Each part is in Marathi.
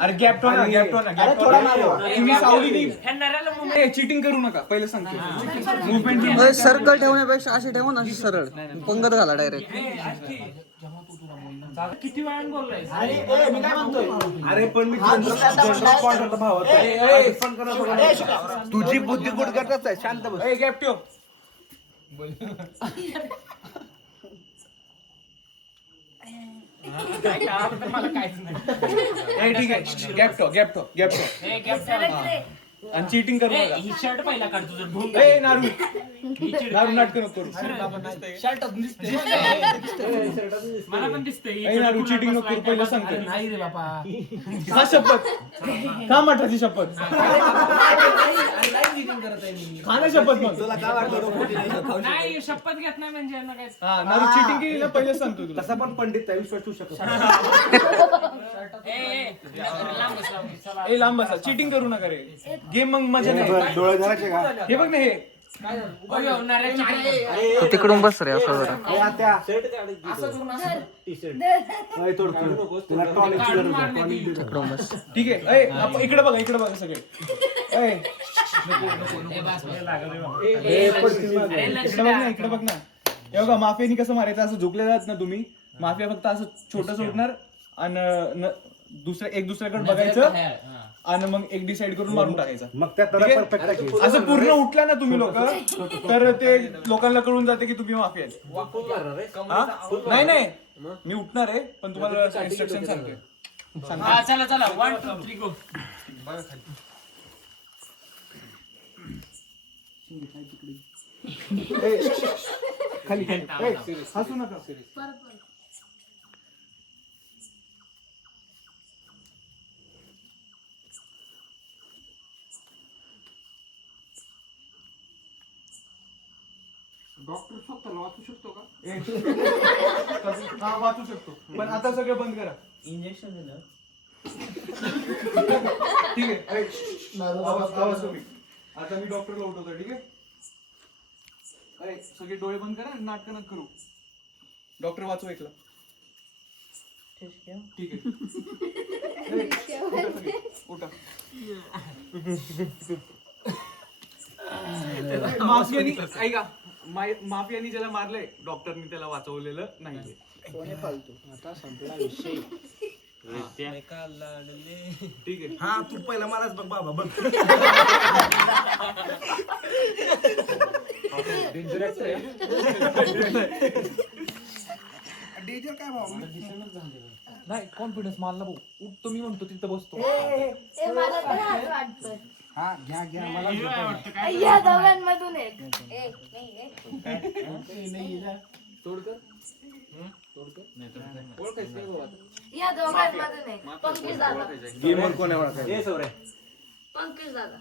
अरे गॅप ठेव ना चिटिंग करू नका पहिले सांगतो मुवमेंट सर्कल ठेवण्यापेक्षा अशी ठेवा ना, अशी सरळ पंगत घाला डायरेक्ट. किती वेळाने बोललाय? अरे पण मी तुझी बुद्धी गुडगटच आहे, शांत बस. गॅप ठेव. मला काहीच नाही. ठीक आहे, गॅप ठेव. आणि चिटिंग करू नका. ही शर्ट पहिला काढ तुझं. नारू नाटक नको करू. मला पण दिसतंय. नारू चिटिंग नको करू, पहिलं सांगतो. नाही रे बापा. का शपथ, का मठाची शपथ, खाना शपथ. मग तुला काय वाटलं? नाही शपथ घेत नाही म्हणजे काय. हा नारू चिटिंग केली ना, पहिलं सांगतो तुला. तसा पण पंडित आहे, विश्वास ठेवू शकत. लांब बसा, चिटिंग करू नका रे. गेम मग मजा नाही. डोळे धरायचे का? हे बघ ना, हे तिकडून बस रे असं जरा. तिकडून बस. ठीक आहे. इकडे बघा सगळे. इकडे बघ ना. हे बघा, माफियानी कसं मारायचं, असं झोकले जात ना तुम्ही. माफिया फक्त असं छोटं उठणार आणि एक दुसऱ्याकडे बघायचं आणि मग एक डिसाइड करून मारून टाकायचं. मग त्या परफेक्ट असं पूर्ण उठला ना तुम्ही लोक, तर ते लोकांना कळून जाते की तुम्ही माफी आहे. नाही मी उठणार आहे, पण तुम्हाला इन्स्ट्रक्शन सांगतोय. चला 1 2 3 गो. खाली हसू नका. डॉक्टर स्वतःला वाचू शकतो का? हा वाचू शकतो, पण आता सगळं बंद करा. इंजेक्शन दिलं. ठीक आहे. आवाज कमी. आता मी डॉक्टरला उठवतो. ठीक आहे. अरे सगळे डोळे बंद करा, नाटक नका करू. डॉक्टर वाचू ऐकलं. ठीक आहे. उठा. माफियानी ऐका, माफियानी ज्याला मारलंय, डॉक्टरनी त्याला वाचवलेलं नाही. आता संपला विषय. ठीक आहे. हा तू पहिला मलाच बघ बाबा बघ. डेंजर काय बाबा? नाही कॉन्फिडन्स मारला भाऊ. उठतो मी म्हणतो तिथं बसतो. हा घ्या मला या दोघांमधून एक. या दोघांमधून एक. पंकज दादा. गेमर कोण आहे? पंकज दादा.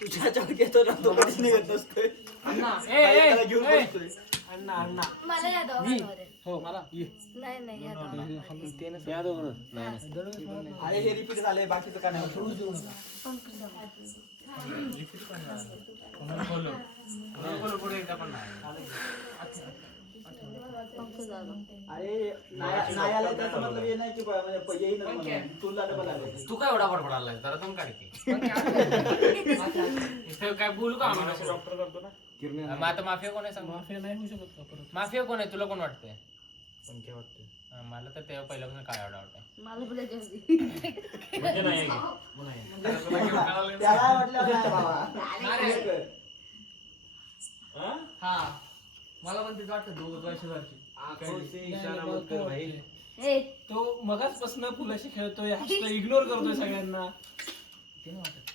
तुझ्याच्यावर घेतो ना, तो कधीच निघत नसतोय. अण्णा मला या दोघांमध्ये. हो मला नाही या दोघांमध्ये. अरे हे रिपीट झालंय, बाकीचं काय नाही. पंकज दादा. पंकज दादा. अरे नाही आला त्याचा मतलब हे नाही की म्हणजे येईन म्हणून. तुला डबल आलं. तू काय एवढा बडबडायला लागला? जरा दम काढ की. इथं काय बोलू का आम्ही? डॉक्टर करतो ना. मग आता माफिया कोण आहे सांग? माफिया नाही होऊ शकत का परत? माफिया कोण आहे तुला कोण वाटतंय? पण काय वाटतंय? मला तर तेव्हा पहिल्यापासून काय आवडतं. मला पण त्याच्यावरती. म्हणजे नाही त्याला वाटलं नाही बाबा. हा मला पण तिथं वाटतं 2 वर्षासारखी. ए, तो मगाचपासून फुलाशी खेळतोय, हसतोय, इग्नोर करतोय सगळ्यांना.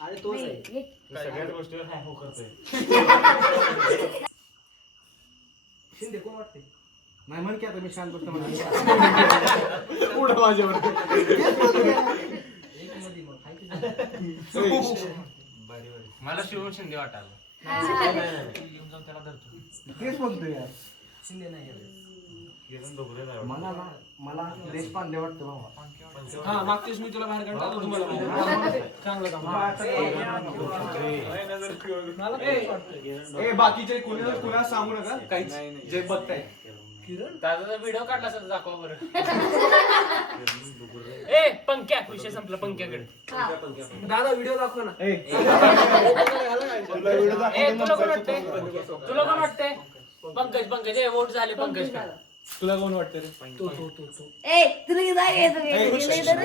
अरे तोच आहे. ए, सगळ्याच गोष्टीवर हाय हो करतोय. शिंदे कोण वाटते? नाही म्हण की आता मी शांत बसतो म्हणून. उडा माझ्यावर. मला शिवून शिंदे वाटायला. येऊन जाऊन त्याला धरतो. तेच बोलतोय यार. शिंदे नाही मला देशपांडे वाटतं बाबा. हा मागच्याच मी तुला बाहेर काढतो तुम्हाला. चांगलं काम. बाकीचे कोणाला सांगू नका काहीच. जे बघताय दादाचा व्हिडिओ काढला असं दाखवा बरं. ए पंक्या विषय संपला पंक्याकडे. दादा व्हिडिओ दाखव ना. ए, तुला कोण वाटतंय पंकज ए वोट झाले पंकज. तुला कोण वाटतं रे? ए तुला की जागा येतो की?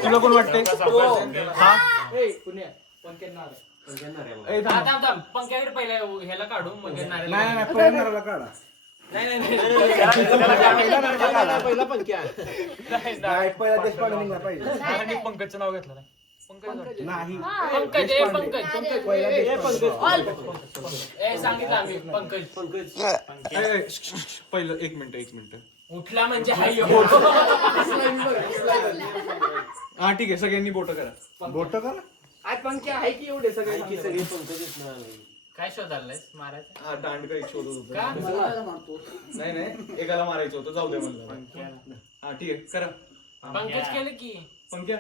तुला कोण वाटतंय? हा? ए, थांब. थांब पंक्याकडे पहिला ह्याला काढू मग नारळ. आणि पंकजचं नाव घेतलं नाही. पंकज ए पंकज ए सांगितलं आम्ही पंकज. ए, पहिलं एक मिनिट. उठला म्हणजे हाय हो. हा ठीक आहे, सगळ्यांनी बोट करा. आज पंक्या आहे की एवढे सगळे. काय शोधायलाय मारायचं? हा दांड काही शोधत होतो. का नाही एकाला मारायचं होतं, जाऊ दे म्हणलं. हा ठीक आहे, करा. पंकज केलं की पंक्या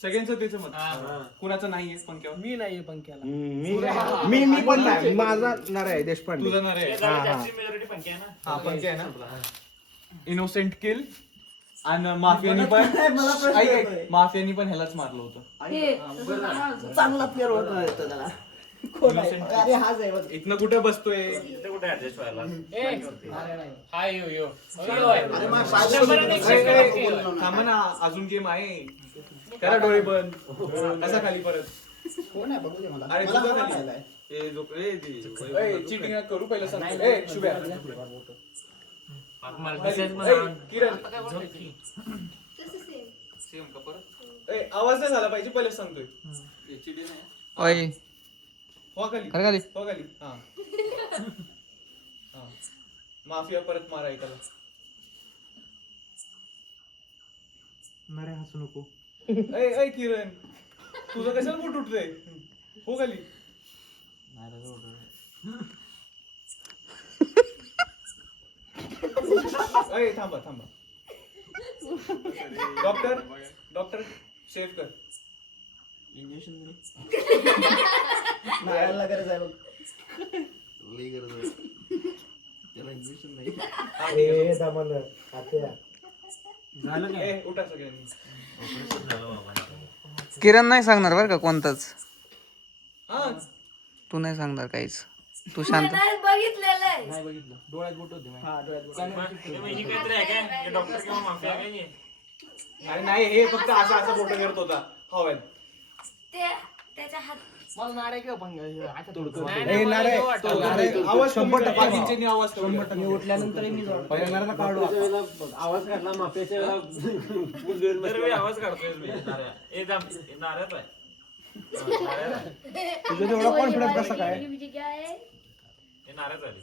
सगळ्यांचं त्याचं मत. हा. कुणाचं नाहीये पंक्यावर? मी नाहीये पंक्याला. मी पण नाही. माझा नाराय देशपांडे. तुझं नारे हा पंक्या आहे ना. इनोसेंट किल आणि माफियानी पण माफियानी पण ह्यालाच मारलं होतं. चांगला प्लेअर होता त्याला. कोण आहे? अरे हाच आहे बघ. इथनं कुठे बसतोय? ए हाय यो अरे मग पाहिजे शंभर आणि एकशे ए, टक्के ए, होय. थांबा ना, अजून गेम आहे. करा डोळे बंद. कसा खाली परत? कोण आहे बघू दे मला. अरे मला झोपा हा खाली. पाहिलाय. चीटिंग करू पहिलं सांग. ए शुभ्या. मला दिसायचं ए, मला. किरण झोप की. सेम का परत? ए आवाज नाही झाला पाहिजे, पहिलेच सांगतोय. ओय हो खाली. खरं खाली. हो खाली. हा हा. माफिया परत मारा एकाला. हसू नको. ए किरण, तुझं कशाला बोट उठतंय? हो खाली. ए थांबा. डॉक्टर सेव्ह कर. नारायणला गरज आहे बघ. हा, ठीक आहे. ए उठा सगळ्यांनी. किरण नाही सांगणार बरं का कोणताच. हा तू नाही सांगणार काहीच. तू शांत. नाही बघितलेलं आहे. नाही बघितलं. डोळ्यात बोट होते माझ्या. हा डोळ्यात बघ. डॉक्टर किंवा माफिया काय नाही. अरे नाही, हे फक्त असं बोट करत होता हव्यात. ते त्याच्या हात मला नाराय किंवा पंक्या आता थोडं. नाही, नाही, मला हे वाटलं. आवाज 100% बाकीच्यांनी आवाज कमी मी उठल्यानंतर मी जाऊ. आवाज काढला माफियाच्या दरवेळी आवाज काढतोय मी. नारळ आहे. तुझं तेवढा कॉन्फिडन्स कसं काय? हे नारळ आली.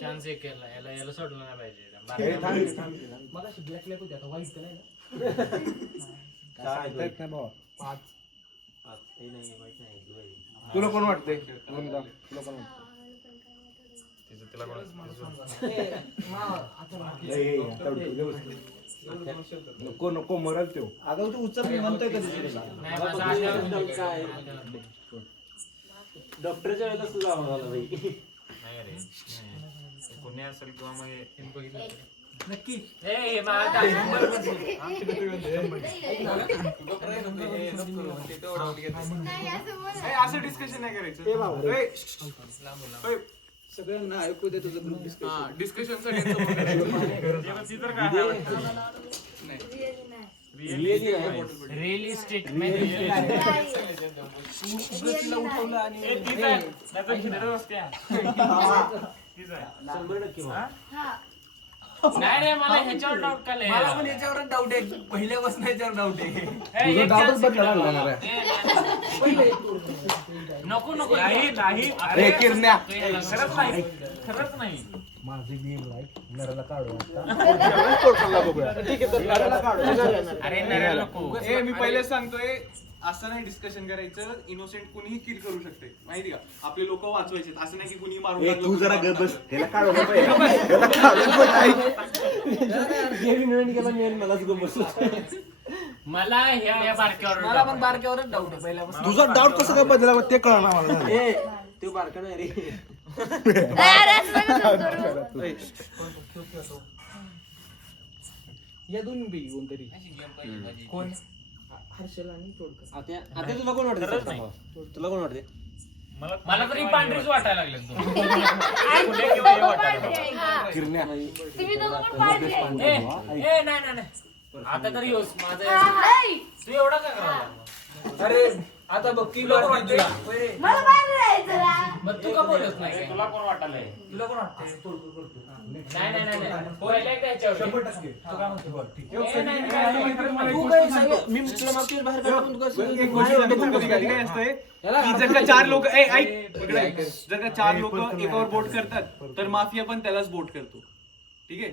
चान्स एक केला याला सोडलं नाही पाहिजे. मला ब्लॅक लॅक होती आता वाईट तर नाही ना. तुला कोण वाटतंय? नको मरल तो. अगं तू उचल, मी म्हणतोय कधी तुला. नाही, माझा आठवण डॉक्टरच्या वेळेला तुझा आवाज आला बाई. नाही रे, नाही. पुणे असेल किंवा मग नक्की. हे मला दाखवून बरं बसू. असं डिस्कशन नाही करायचं. ए, सगळ्यांना ऐकू दे तुझं ग्रुप डिस्कशन. हा डिस्कशन सगळ्यांचं. ती तर काय रिअलिस्टिक उठवलं आणि नाही रे, मला ह्याच्यावर डाऊट का लय? मला पण याच्यावरच डाऊट आहे. पहिल्यापासून याच्यावर डाऊट आहे. हे, एक chance इकडं. नको नाही ए, किरण्या. खरंच नाही खरंच नाही. अरे नरेला नको. ए मी पहिलेच सांगतोय, असं नाही डिस्कशन करायचं. इनोसेंट कुणीही किल करू शकते, माहिती का? आपले लोक वाचवायचे, असं नाही की कुणी मारून टाकलं. तू जरा गप बस. ह्याला काढू मला ह्या बारक्यावर मला पण बारक्यावरच डाऊट आहे पहिल्यापासून. तुझा डाऊट कसं काय बदला ते कळणार मला. ते बारका नाही रे. अरे, असं नका करू. या दोन पैकी कोणतरी कोण हर्षल आणि तोडकर. आता तुला कोण वाटतं? तुला कोण वाटते? मला तरी पांढरीच वाटायला लागले तुम्ही दोघं पण पाहिजे. नाही आता तरी योस माझा हाय. तू एवढा काय करायला अरे आता बघ की लोक वाटते मला बाहेर जायचं ना. मग तू का बोलत नाही तुला कोण वाटायलंय तुला कोण वाटते तोडकर करतो. नाही पहिल्या एकदा याच्यावर 100% तू काय म्हणतो बघ ठीक ए, नाही. तू काय सांग मी तुला मागच्या बाहेर काढून तू कसं एक गोष्ट सांगतो, कधी-कधी काय असतंय की जर का 4 लोक ऐक इकडे ऐक. जर का 4 लोक एकावर बोट करतात तर माफिया पण त्यालाच बोट करतो. ठीक आहे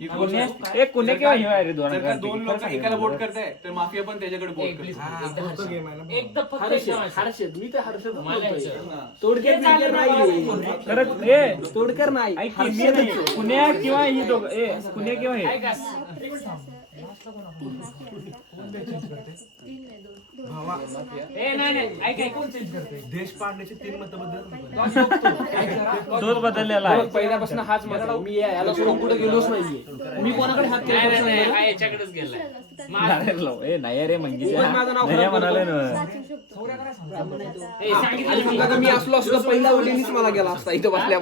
ही गोष्ट असते. एक कुणे किंवा हे आहे रे दोन जर का 2 लोक एकाला बोट करताय तर माफिया पण त्याच्याकडे बोट करतो. एकदा फक्त हर्षद मी तर हर्षद मला यायचं. तोडकर नाही खरंच ए तोडकर नाही ऐक की, मी नाही कुण्या किंवा ही दोघं कुण्या किंवा हे ऐका नाही ऐक देशपांडेचे 3 मत तोच बदललेला आहे. पहिल्यापासून हाच म्हणतो मी याला सोडून कुठे गेलोच नाहीये. मी कोणाकडे हात केला नाही याच्याकडेच गेलाय नाही लाव. ए नाही रे मंगी उगाच माझं नाव नाही खराब म्हणाले ना. सांगितलं मी असलो असलो पहिला वडीलच मला गेला असता इथं बसल्या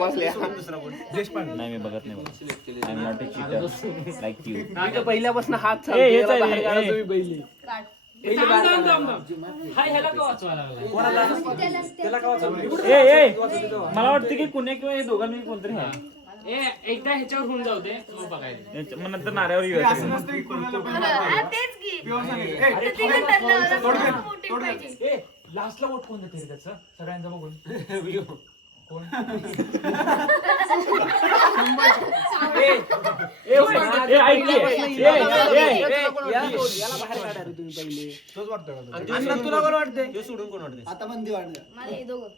नाही मी बघत नाही I am not a cheater like you. मी तर पहिल्यापासून हात ए, हेच आहे, बाहेर ए, काढायचो ए. मी पहिले. हाय ह्याला का वाचवायला लागलाय ए मला वाटतं की कुण्या किंवा हे दोघांपैकी कोणतरी आहे. एकदा ह्याच्यावर होऊन जाऊ दे मग बघायचं मग नंतर नाऱ्यावर हे येऊ. असं नसतं की कोणाला पण हा, तेच की. प्युअर सांगितलं. ए, तर तिघं ठरलं, मोठी पाहिजे. लास्टला वोट कोण देते रे त्याचं सगळ्यांचा बघून कोण ऐक की. याला बाहेर काढा रे तुम्ही पहिले. अण्णा, तुला कोण वाटते? सोडून कोण वाटते? आता बंदी वाढलं. मला हे दोघं.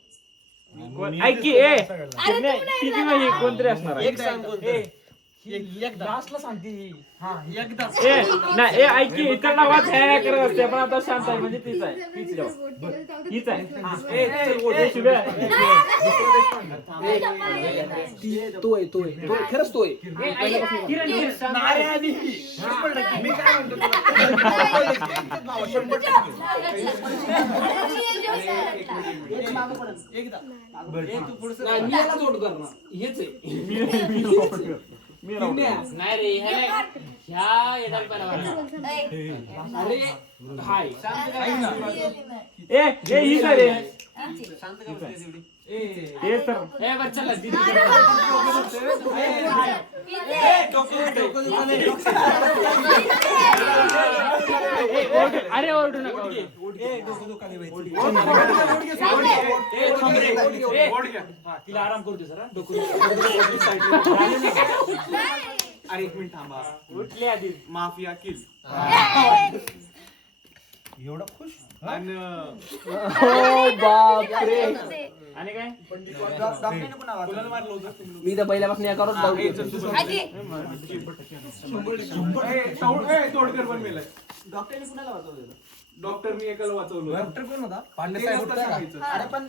ऐक की ती किंवा हे कोणतरी असणार आहे. एक सांग कोणतं? लास्टला सांगते ही. हा एकदा ए नाही ए ऐक की इतर नावात हे करत असते पण आता शांत आहे म्हणजे तीच आहे तीच जेव्हा हीच आहे. ए शिव्या. तो आहे खरंच तो आहे. मी काय म्हणतो नाही, मी याला वोट करणार हेच आहे. नाही रे ह्या येणार बरोबर अरे हाय ए हीच आहे रे. शांत का बसलीस एवढी? तेच तर. ए बरं चला दीदी अरे ओरडू नका तिला आराम करतो जरा अरे 1 मिनिट थांबा. उठले आधी माफिया किल एवढं खुश आणि बापरे. आणि काय डॉक्टरने पण आवाज कोणाला मारलं होतं? मी तर पहिल्यापासून याच्यावरच डाऊट ए, घेतो. चल, चल, चल. आजी. तोडकर पण मेलाय. डॉक्टरने कुणाला वाचवलेलं? डॉक्टर मी एकाला वाचवलं. डॉक्टर कोण होता? पांडे साहेब होता सांगायचं. अरे पण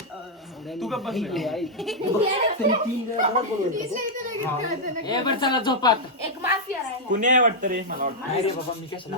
तू का बसले? ए बरं चला झोपा आता एक माफिया राहिला. कुण्या वाटतं रे मला वाटतं. नाही रे बाबा मी कशाला